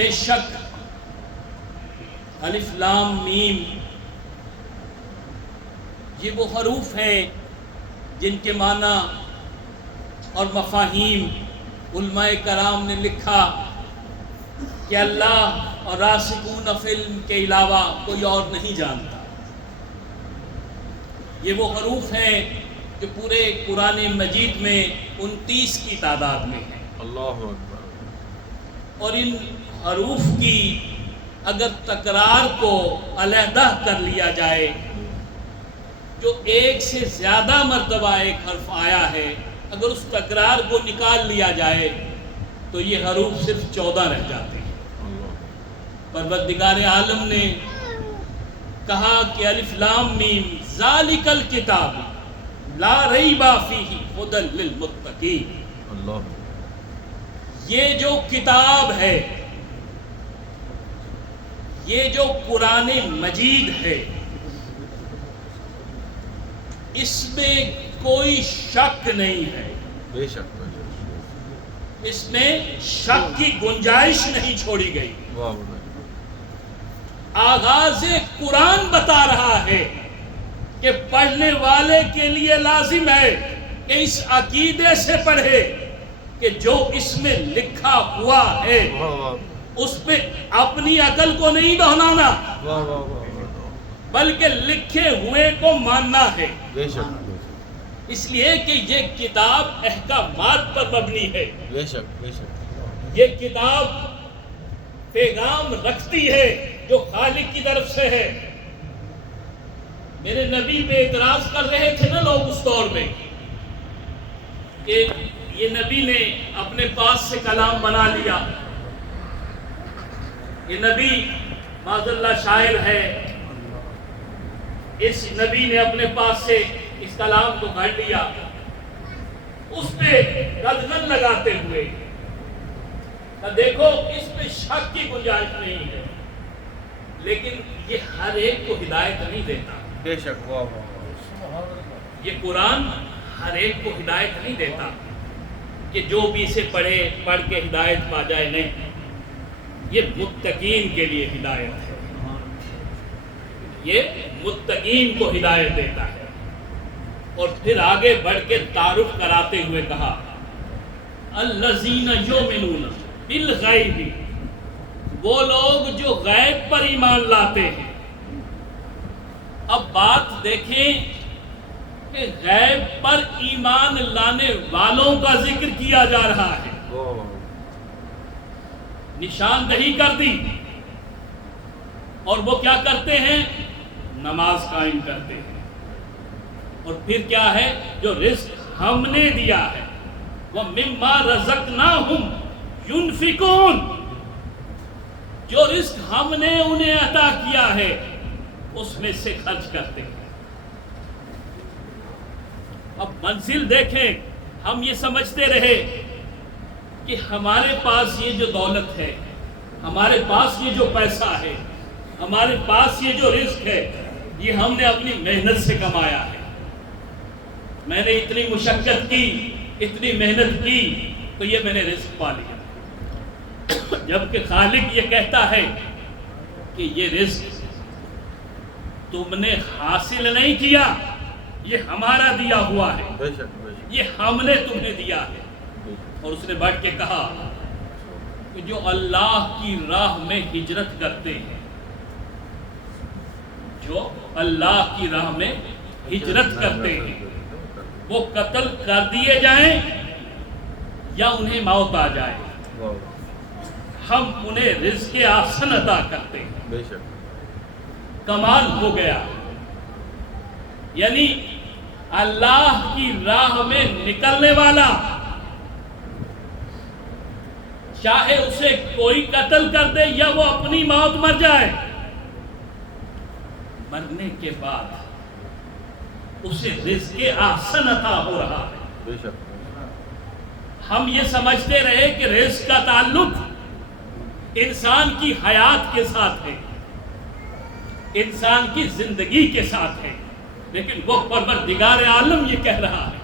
بے شک الف لام میم یہ وہ حروف ہیں جن کے معنی اور مفاہیم علماء کرام نے لکھا کہ اللہ اور راسخون فی العلم کے علاوہ کوئی اور نہیں جانتا۔ یہ وہ حروف ہیں جو پورے قرآن مجید میں 29 کی تعداد میں ہیں۔ اللہ اکبر۔ اور ان حروف کی اگر تکرار کو علیحدہ کر لیا جائے، جو ایک سے زیادہ مرتبہ ایک حرف آیا ہے، اگر اس تکرار کو نکال لیا جائے تو یہ حروف صرف 14 رہ جاتے ہیں۔ پروردگار عالم نے کہا کہ الف لام میم ذالک الکتاب لا ریب فیہ ھدی للمتقین۔ اللہ، یہ جو کتاب ہے، یہ جو قرآن مجید ہے، اس میں کوئی شک نہیں ہے، بے شک بے شک۔ اس میں شک کی گنجائش نہیں چھوڑی گئی۔ واہ واہ۔ آغاز قرآن بتا رہا ہے کہ پڑھنے والے کے لیے لازم ہے کہ اس عقیدے سے پڑھے کہ جو اس میں لکھا ہوا ہے واہ واہ اس پہ اپنی عقل کو نہیں دہرانا، واہ واہ واہ۔ بلکہ لکھے ہوئے کو ماننا ہے۔ بے شک اس لیے کہ یہ کتاب احکامات پر مبنی ہے، بے شک بے شک۔ یہ کتاب پیغام رکھتی ہے جو خالق کی طرف سے ہے۔ میرے نبی پہ اعتراض کر رہے تھے نا لوگ اس دور میں کہ یہ نبی نے اپنے پاس سے کلام بنا لیا، یہ نبی معاذ اللہ شاعر ہے، اس نبی نے اپنے پاس سے اس کلام کو گھڑ لیا، اس پہ گدگن لگاتے ہوئے دیکھو اس پہ شک کی گنجائش نہیں ہے، لیکن یہ ہر ایک کو ہدایت نہیں دیتا۔ بے شک واہ واہ واہ۔ یہ قرآن ہر ایک کو ہدایت نہیں دیتا کہ جو بھی اسے پڑھ کے ہدایت پا جائے، نہیں، یہ متقین کے لیے ہدایت ہے، یہ متقین کو ہدایت دیتا ہے۔ اور پھر آگے بڑھ کے تعارف کراتے ہوئے کہا الذین یؤمنون بالغیب، وہ لوگ جو غیب پر ایمان لاتے ہیں۔ اب بات دیکھیں کہ غیب پر ایمان لانے والوں کا ذکر کیا جا رہا ہے، واہ واہ۔ نشاندہی کر دی، اور وہ کیا کرتے ہیں؟ نماز قائم کرتے ہیں۔ اور پھر کیا ہے؟ جو رزق ہم نے دیا ہے، وَمِمَّا رَزَقْنَاهُمْ يُنْفِقُونَ، جو رزق ہم نے انہیں عطا کیا ہے اس میں سے خرچ کرتے ہیں۔ اب منزل دیکھیں، ہم یہ سمجھتے رہے کہ ہمارے پاس یہ جو دولت ہے، ہمارے پاس یہ جو پیسہ ہے، ہمارے پاس یہ جو رزق ہے، یہ ہم نے اپنی محنت سے کمایا ہے، میں نے اتنی مشقت کی، اتنی محنت کی، تو یہ میں نے رزق پا لیا۔ جبکہ خالق یہ کہتا ہے کہ یہ رزق تم نے حاصل نہیں کیا، یہ ہمارا دیا ہوا ہے، بے شک بے شک۔ یہ ہم نے تمہیں دیا ہے۔ اور اس نے بڑھ کے کہا کہ جو اللہ کی راہ میں ہجرت کرتے ہیں، جو اللہ کی راہ میں ہجرت کرتے ہیں، وہ قتل کر دیے جائیں یا انہیں موت آ جائے، واہ، ہم انہیں رزق آسن عطا کرتے ہیں۔ بے شک کمال ہو گیا، یعنی اللہ کی راہ میں نکلنے والا چاہے اسے کوئی قتل کر دے یا وہ اپنی موت مر جائے، مرنے کے بعد اسے رزق احسن عطا ہو رہا ہے۔ بے شک۔ ہم یہ سمجھتے رہے کہ رزق کا تعلق انسان کی حیات کے ساتھ ہے، انسان کی زندگی کے ساتھ ہے، لیکن وہ پروردگار عالم یہ کہہ رہا ہے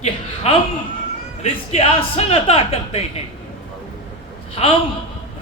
کہ ہم رزق احسن عطا کرتے ہیں، ہم